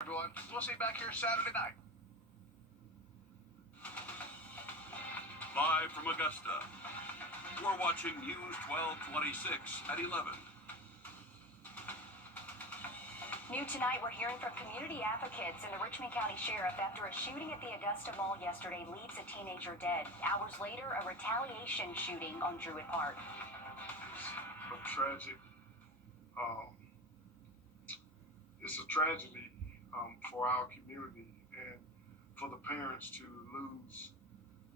Everyone, we'll see you back here Saturday night. Live from Augusta, we're watching News 1226 at 11. New tonight, we're hearing from community advocates and the Richmond County Sheriff after a shooting at the Augusta Mall yesterday leaves a teenager dead. Hours later, a retaliation shooting on Druid Park. A tragic, it's a tragedy for our community and for the parents to lose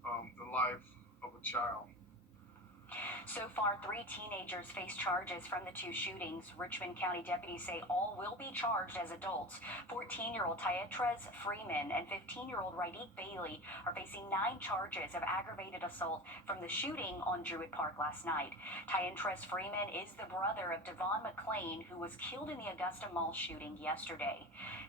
the life of a child. So far, 3 teenagers face charges from the 2 shootings. Richmond County deputies say all will be charged as adults. 14-year-old Tyatrez Freeman and 15-year-old Wrdw Bailey are facing 9 charges of aggravated assault from the shooting on Druid Park last night. Tyatrez Freeman is the brother of Devon McClain, who was killed in the Augusta Mall shooting yesterday.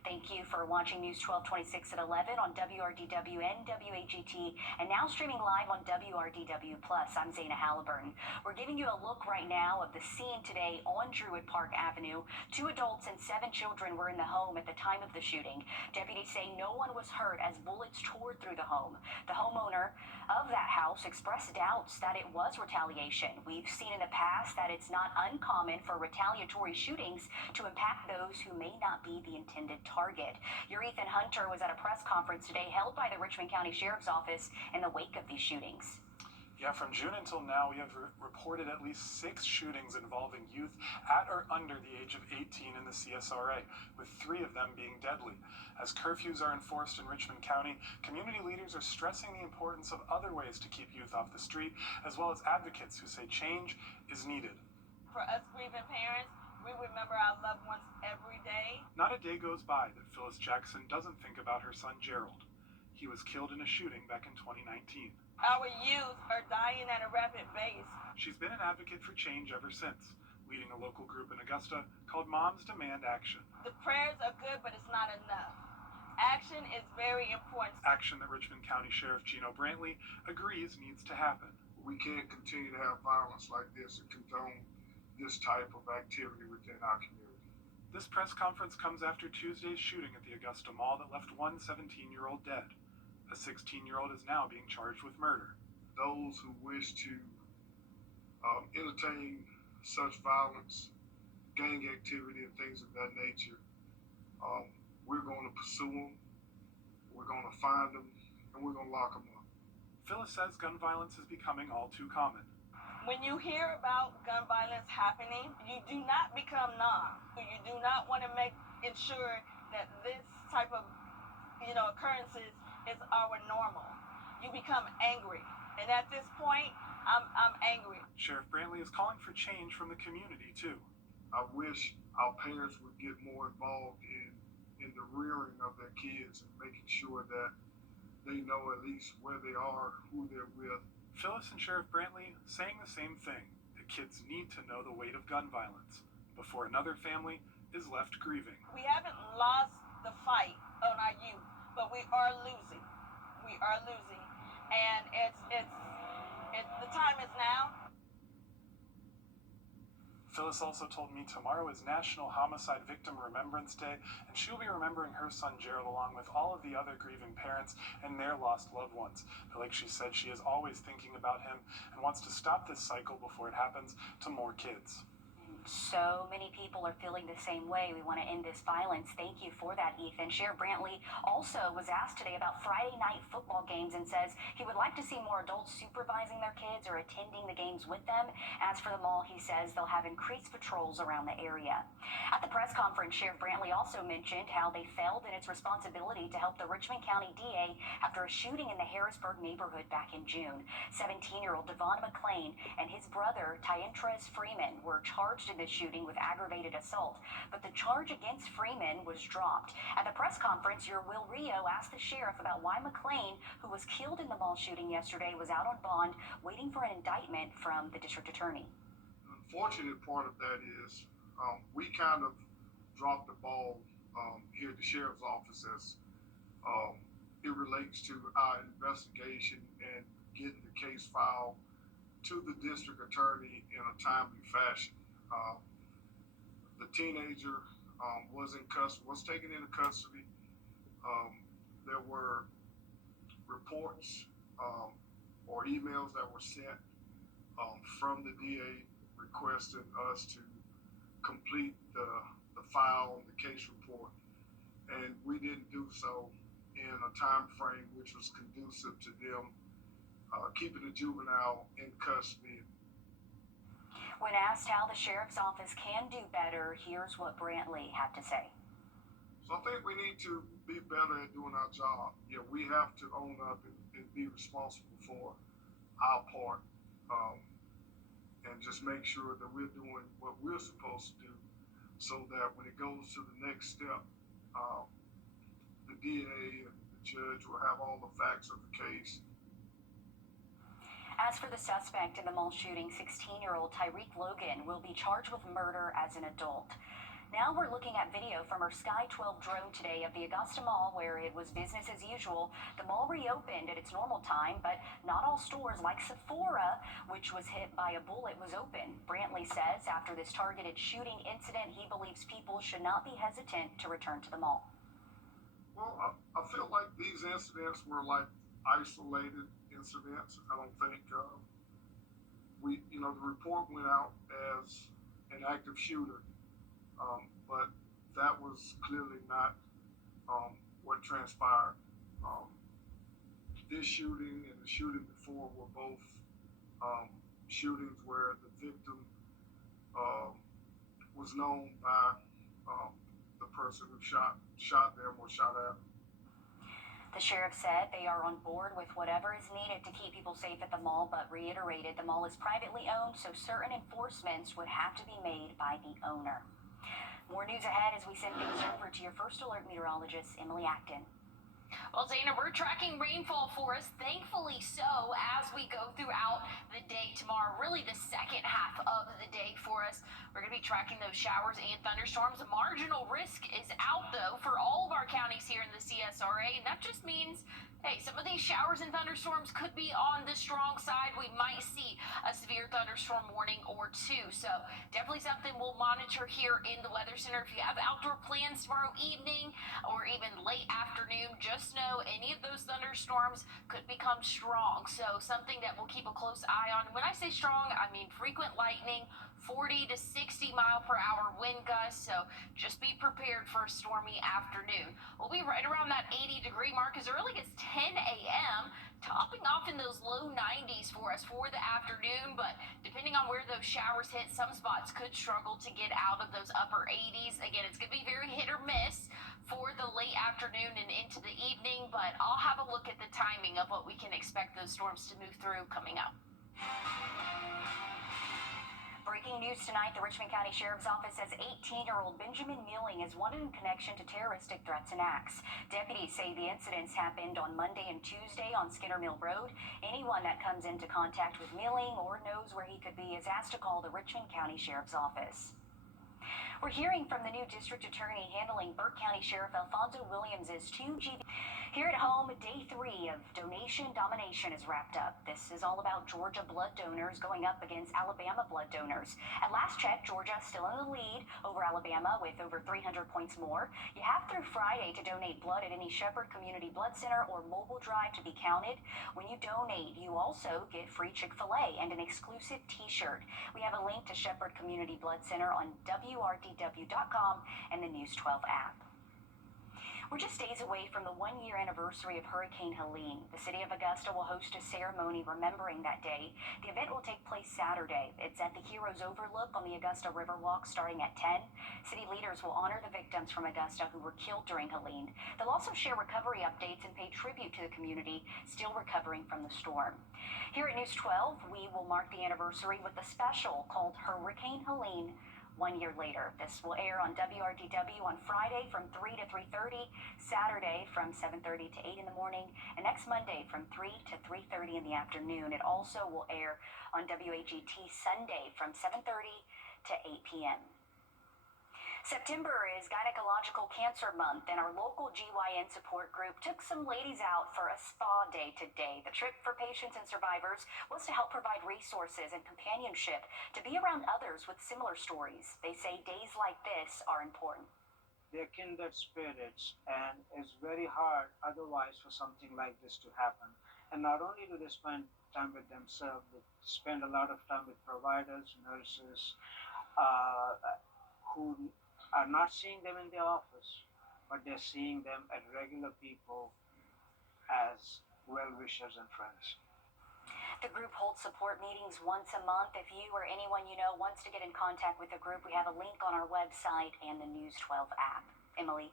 Thank you for watching News 1226 at 11 on WRDW and WAGT, and now streaming live on WRDW+. I'm Zaina Halliburton. We're giving you a look right now of the scene today on Druid Park Avenue. 2 adults and 7 children were in the home at the time of the shooting. Deputies say no one was hurt as bullets tore through the home. The homeowner of that house expressed doubts that it was retaliation. We've seen in the past that it's not uncommon for retaliatory shootings to impact those who may not be the intended target. Your Ethan Hunter was at a press conference today held by the Richmond County Sheriff's Office in the wake of these shootings. Yeah, from June until now, we have reported at least 6 shootings involving youth at or under the age of 18 in the CSRA, with 3 of them being deadly. As curfews are enforced in Richmond County, community leaders are stressing the importance of other ways to keep youth off the street, as well as advocates who say change is needed. For us grieving parents, we remember our loved ones every day. Not a day goes by that Phyllis Jackson doesn't think about her son Gerald. He was killed in a shooting back in 2019. Our youth are dying at a rapid pace. She's been an advocate for change ever since, leading a local group in Augusta called Moms Demand Action. The prayers are good, but it's not enough. Action is very important. Action that Richmond County Sheriff Gino Brantley agrees needs to happen. We can't continue to have violence like this and condone this type of activity within our community. This press conference comes after Tuesday's shooting at the Augusta Mall that left one 17-year-old dead. A 16-year-old is now being charged with murder. Those who wish to entertain such violence, gang activity, and things of that nature, we're going to pursue them, we're going to find them, and we're going to lock them up. Phyllis says gun violence is becoming all too common. When you hear about gun violence happening, you do not become numb. You do not want to ensure that this type of occurrences is our normal. You become angry, and at this point, I'm angry. Sheriff Brantley is calling for change from the community too. I wish our parents would get more involved in the rearing of their kids and making sure that they know at least where they are, who they're with. Phyllis and Sheriff Brantley saying the same thing, that kids need to know the weight of gun violence before another family is left grieving. We haven't lost the fight on our youth, but we are losing. We are losing, and it's the time is now. Phyllis also told me tomorrow is National Homicide Victim Remembrance Day, and she'll be remembering her son Gerald along with all of the other grieving parents and their lost loved ones. But like she said, she is always thinking about him and wants to stop this cycle before it happens to more kids. So many people are feeling the same way. We want to end this violence. Thank you for that, Ethan. Sheriff Brantley also was asked today about Friday night football games and says he would like to see more adults supervising their kids or attending the games with them. As for the mall, he says they'll have increased patrols around the area. At the press conference, Sheriff Brantley also mentioned how they failed in its responsibility to help the Richmond County DA after a shooting in the Harrisburg neighborhood back in June. 17-year-old Devon McClain and his brother Tyatrez Freeman were charged in the shooting with aggravated assault, but the charge against Freeman was dropped. At the press conference, your Will Rio asked the sheriff about why McClain, who was killed in the mall shooting yesterday, was out on bond waiting for an indictment from the district attorney. The unfortunate part of that is we kind of dropped the ball here at the sheriff's office as it relates to our investigation and getting the case filed to the district attorney in a timely fashion. The teenager was taken into custody. There were reports or emails that were sent from the DA requesting us to complete the file, the case report, and we didn't do so in a time frame which was conducive to them keeping the juvenile in custody. When asked how the sheriff's office can do better, here's what Brantley had to say. So I think we need to be better at doing our job. Yeah, we have to own up and be responsible for our part, and just make sure that we're doing what we're supposed to do, so that when it goes to the next step, the DA and the judge will have all the facts of the case. As for the suspect in the mall shooting, 16-year-old Tyreek Logan will be charged with murder as an adult. Now we're looking at video from our Sky 12 drone today of the Augusta Mall, where it was business as usual. The mall reopened at its normal time, but not all stores like Sephora, which was hit by a bullet, was open. Brantley says after this targeted shooting incident, he believes people should not be hesitant to return to the mall. Well, I feel like these incidents were like isolated incidents. I don't think the report went out as an active shooter, but that was clearly not what transpired. This shooting and the shooting before were both shootings where the victim was known by the person who shot them or shot at them. The sheriff said they are on board with whatever is needed to keep people safe at the mall, but reiterated the mall is privately owned, so certain enforcements would have to be made by the owner. More news ahead as we send things over to your First Alert meteorologist, Emily Acton. Well, Dana, we're tracking rainfall for us, thankfully so, as we go throughout the day tomorrow, really the second half of the day for us. We're going to be tracking those showers and thunderstorms. A marginal risk is out, though, for all of our counties here in the CSRA, and that just means, hey, some of these showers and thunderstorms could be on the strong side. We might see a severe thunderstorm warning or two, so definitely something we'll monitor here in the Weather Center. If you have outdoor plans tomorrow evening or even late afternoon, just know any of those thunderstorms could become strong, so something that we'll keep a close eye on. When I say strong, I mean frequent lightning, 40 to 60 mile per hour wind gusts, so just be prepared for a stormy afternoon. We'll be right around that 80-degree mark as early as 10 a.m., topping off in those low 90s for us for the afternoon, but depending on where those showers hit, some spots could struggle to get out of those upper 80s. Again, it's going to be very hit or miss for the late afternoon and into the evening, but I'll have a look at the timing of what we can expect those storms to move through coming up. Breaking news tonight, the Richmond County Sheriff's Office says 18-year-old Benjamin Mealing is wanted in connection to terroristic threats and acts. Deputies say the incidents happened on Monday and Tuesday on Skinner Mill Road. Anyone that comes into contact with Mealing or knows where he could be is asked to call the Richmond County Sheriff's Office. We're hearing from the new district attorney handling Burke County Sheriff Alfonso Williams' 2GB. Here at home, day 3 of donation domination is wrapped up. This is all about Georgia blood donors going up against Alabama blood donors. At last check, Georgia still in the lead over Alabama with over 300 points more. You have through Friday to donate blood at any Shepherd Community Blood Center or mobile drive to be counted. When you donate, you also get free Chick-fil-A and an exclusive t-shirt. We have a link to Shepherd Community Blood Center on Wrdw.com and the News 12 app. We're just days away from the 1-year anniversary of Hurricane Helene. The city of Augusta will host a ceremony remembering that day. The event will take place Saturday. It's at the Heroes Overlook on the Augusta Riverwalk starting at 10. City leaders will honor the victims from Augusta who were killed during Helene. They'll also share recovery updates and pay tribute to the community still recovering from the storm. Here at News 12, we will mark the anniversary with a special called Hurricane Helene 1 year later. This will air on WRDW on Friday from 3 to 3:30, Saturday from 7:30 to 8 in the morning, and next Monday from 3 to 3:30 in the afternoon. It also will air on WAGT Sunday from 7:30 to 8 p.m. September is Gynecological Cancer Month, and our local GYN support group took some ladies out for a spa day today. The trip for patients and survivors was to help provide resources and companionship to be around others with similar stories. They say days like this are important. they're kindred spirits, and it's very hard otherwise for something like this to happen. And not only do they spend time with themselves, they spend a lot of time with providers, nurses, uh, who are not seeing them in the office, but they're seeing them as regular people, as well-wishers and friends. The group holds support meetings once a month. If you or anyone you know wants to get in contact with the group, we have a link on our website and the News 12 app. Emily?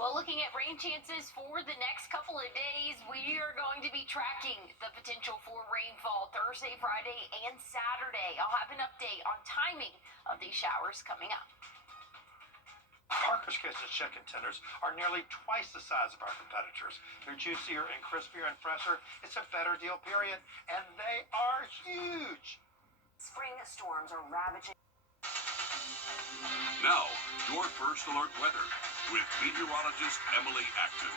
Well, looking at rain chances for the next couple of days, we are going to be tracking the potential for rainfall Thursday, Friday, and Saturday. I'll have an update on timing of these showers coming up. Parker's Kisses chicken tenders are nearly twice the size of our competitors. They're juicier and crispier and fresher. It's a better deal, period. And they are huge. Spring storms are ravaging. Now, your first alert weather with meteorologist Emily Acton.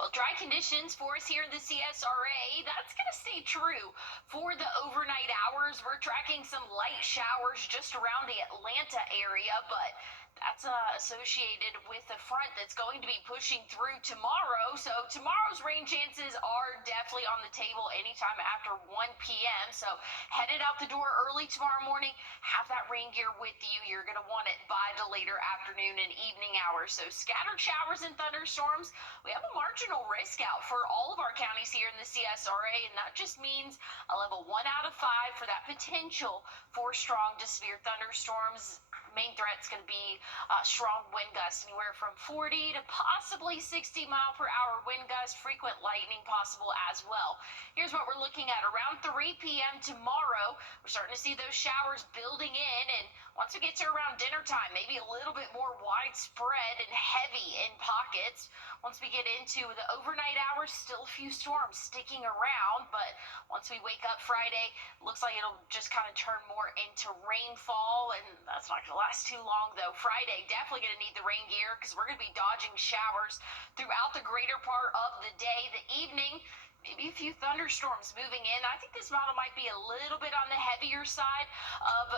Well, dry conditions for us here in the CSRA, that's going to stay true for the overnight hours. We're tracking some light showers just around the Atlanta area, but that's associated with the front that's going to be pushing through tomorrow. So tomorrow's rain chances are definitely on the table anytime after 1 p.m. So headed out the door early tomorrow morning, have that rain gear with you. You're going to want it by the later afternoon and evening hours. So scattered showers and thunderstorms. We have a marginal risk out for all of our counties here in the CSRA, and that just means a level 1 out of 5 for that potential for strong to severe thunderstorms. Main threat's going to be strong wind gusts, anywhere from 40 to possibly 60 mile per hour wind gusts, frequent lightning possible as well. Here's what we're looking at around 3 p.m. tomorrow. We're starting to see those showers building in, and once we get to around dinner time, maybe a little bit more widespread and heavy in pockets. Once we get into the overnight hours, still a few storms sticking around, but once we wake up Friday, looks like it'll just kind of turn more into rainfall, and that's not going to last too long though. Friday, definitely going to need the rain gear because we're going to be dodging showers throughout the greater part of the day. The evening, maybe a few thunderstorms moving in. I think this model might be a little bit on the heavier side of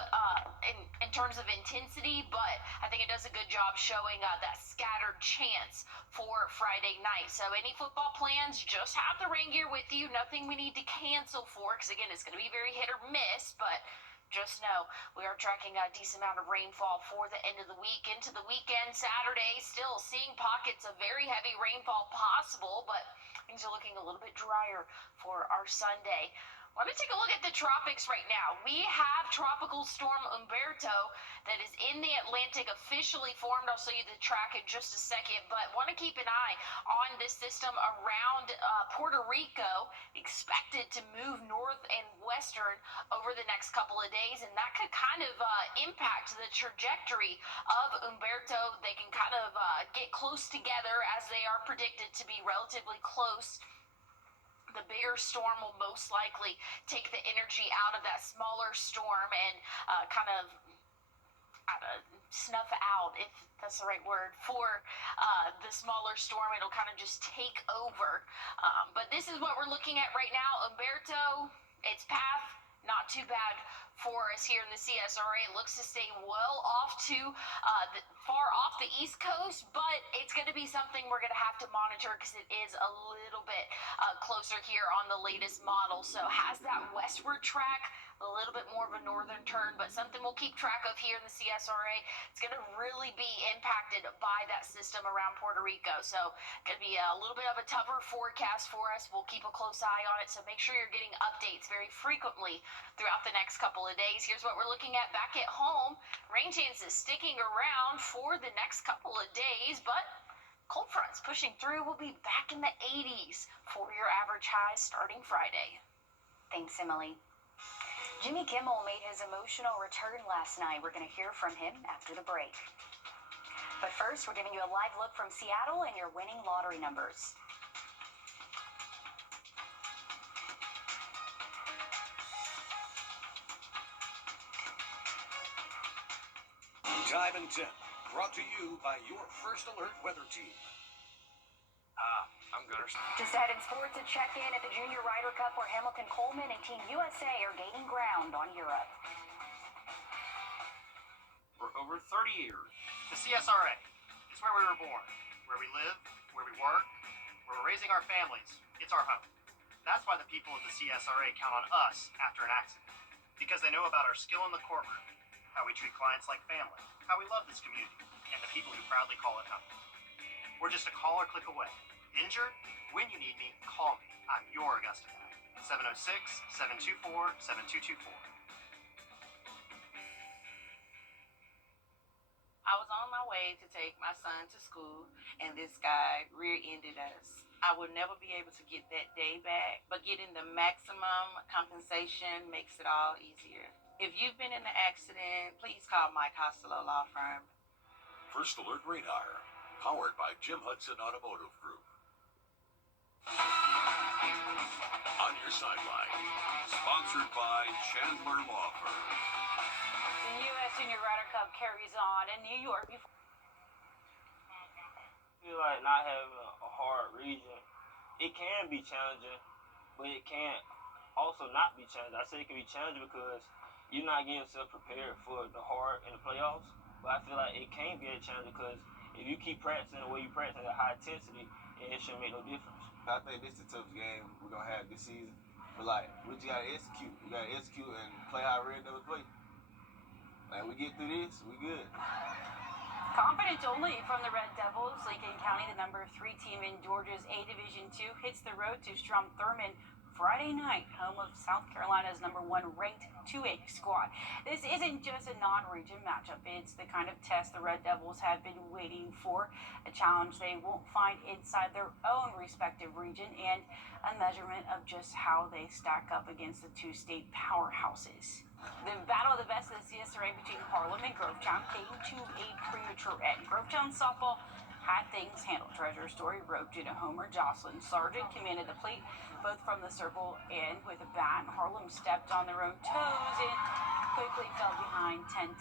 in terms of intensity, but I think it does a good job showing that scattered chance for Friday night. So any football plans, just have the rain gear with you. Nothing we need to cancel for, because again, it's going to be very hit or miss, but just know we are tracking a decent amount of rainfall for the end of the week into the weekend. Saturday, still seeing pockets of very heavy rainfall possible, but things are looking a little bit drier for our Sunday. Let me take a look at the tropics right now. We have Tropical Storm Umberto that is in the Atlantic, officially formed. I'll show you the track in just a second, but want to keep an eye on this system around Puerto Rico, expected to move north and western over the next couple of days, and that could kind of impact the trajectory of Umberto. They can kind of get close together, as they are predicted to be relatively close. The bigger storm will most likely take the energy out of that smaller storm and kind of snuff out, if that's the right word, for the smaller storm. It'll kind of just take over. But this is what we're looking at right now. Umberto, its path, not too bad for us here in the CSRA. It looks to stay well off to far off the East Coast, but it's going to be something we're going to have to monitor because it is a little bit closer here on the latest model. So has that westward track, a little bit more of a northern turn, but something we'll keep track of here in the CSRA. It's going to really be impacted by that system around Puerto Rico. So going to be a little bit of a tougher forecast for us. We'll keep a close eye on it, so make sure you're getting updates very frequently throughout the next couple of days. Here's what we're looking at back at home. Rain chances sticking around for the next couple of days, but cold fronts pushing through. We'll be back in the 80s for your average highs starting Friday. Thanks, Emily. Jimmy Kimmel made his emotional return last night. We're going to hear from him after the break. But first, we're giving you a live look from Seattle and your winning lottery numbers. Time and 10, brought to you by your First Alert weather team. I'm Gunner. Just ahead in sports, a check-in at the Junior Ryder Cup where Hamilton Coleman and Team USA are gaining ground on Europe. for over 30 years. The CSRA is where we were born, where we live, where we work, where we're raising our families. It's our home. That's why the people of the CSRA count on us after an accident, because they know about our skill in the courtroom, how we treat clients like family, how we love this community, and the people who proudly call it home. We're just a call or click away. Injured? When you need me, call me. I'm your Augusta guy. 706-724-7224. I was on my way to take my son to school, and this guy rear-ended us. I would never be able to get that day back, but getting the maximum compensation makes it all easier. If you've been in an accident, please call Mike Costello Law Firm. First Alert Radar, powered by Jim Hudson Automotive Group. On your sideline, Sponsored by Chandler Law Firm. The U.S. Junior Ryder Cup carries on in New York. I feel like not having a hard region, it can be challenging, but it can also not be challenging. I say it can be challenging because you're not getting yourself prepared for the hard in the playoffs, but I feel like it can be a challenge because if you keep practicing the way you practice at high intensity, it shouldn't make no difference. I think this is the toughest game we're going to have this season. But, like, we just got to execute. We got to execute and play how Wrdw play. Like, we get through this, we good. Confidence only from the Red Devils. Lincoln County, the number 3 team in Georgia's A Division II, hits the road to Strom-Thurmond Friday night, home of South Carolina's number 1 ranked 2A squad. This isn't just a non-region matchup. It's the kind of test the Red Devils have been waiting for, a challenge they won't find inside their own respective region, and a measurement of just how they stack up against the 2 state powerhouses. The battle of the best of the CSRA between Harlem and Grovetown came to a premature end. Grovetown softball had things handled. Treasure Story wrote due to Homer Jocelyn. Sargent commanded the plate both from the circle and with a bat. Harlem stepped on their own toes and quickly fell behind 10-1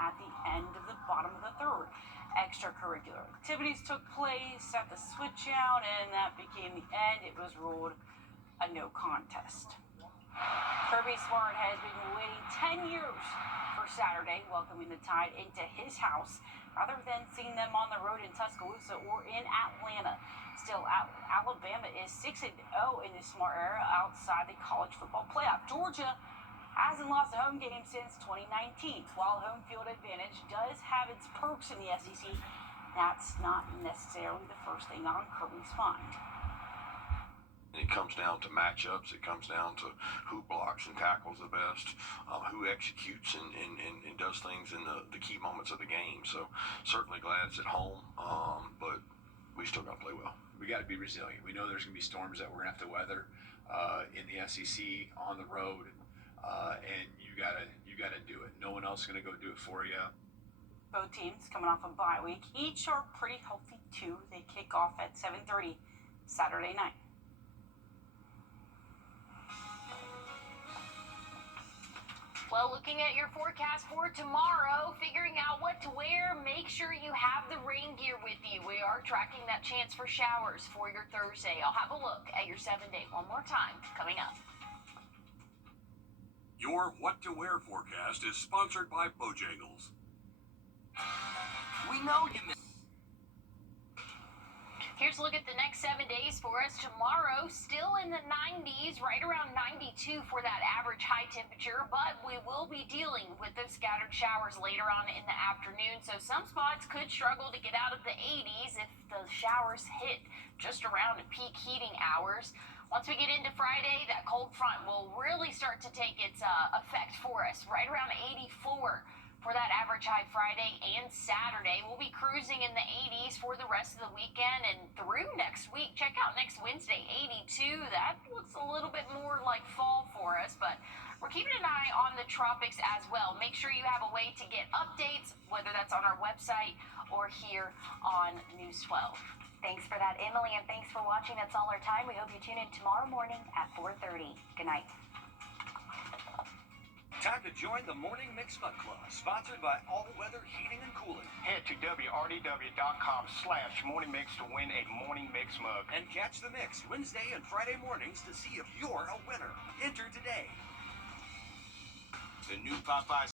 at the end of the bottom of the third. Extracurricular activities took place at the switch out, and that became the end. It was ruled a no contest. Kirby Smart has been waiting 10 years for Saturday, welcoming the Tide into his house rather than seeing them on the road in Tuscaloosa or in Atlanta. Still, Alabama is 6-0 in the Smart era outside the college football playoff. Georgia hasn't lost a home game since 2019. While home field advantage does have its perks in the SEC, that's not necessarily the first thing on Kirby's mind. it comes down to matchups. It comes down to who blocks and tackles the best, who executes and does things in the key moments of the game. So certainly glad it's at home, but we still got to play well. We got to be resilient. We know there's going to be storms that we're going to have to weather in the SEC on the road, and you got to do it. No one else is going to go do it for you. Both teams coming off a bye week. Each are pretty healthy too. They kick off at 7:30 Saturday night. Well, looking at your forecast for tomorrow, figuring out what to wear, make sure you have the rain gear with you. We are tracking that chance for showers for your Thursday. I'll have a look at your 7-day one more time coming up. Your What to Wear forecast is sponsored by Bojangles. We know you miss. Here's a look at the next 7 days for us. Tomorrow, still in the 90s, right around 92 for that average high temperature, but we will be dealing with those scattered showers later on in the afternoon. So some spots could struggle to get out of the 80s if the showers hit just around peak heating hours. Once we get into Friday, that cold front will really start to take its effect for us, right around 84. For that average high Friday and Saturday. We'll be cruising in the 80s for the rest of the weekend and through next week. Check out next Wednesday, 82. That looks a little bit more like fall for us, but we're keeping an eye on the tropics as well. Make sure you have a way to get updates, whether that's on our website or here on News 12. Thanks for that, Emily, and thanks for watching. That's all our time. We hope you tune in tomorrow morning at 4:30. Good night. Time to join the Morning Mix Mug Club, sponsored by All Weather Heating and Cooling. Head to WRDW.com/Morning Mix to win a Morning Mix mug. And catch the mix Wednesday and Friday mornings to see if you're a winner. Enter today. The new Popeye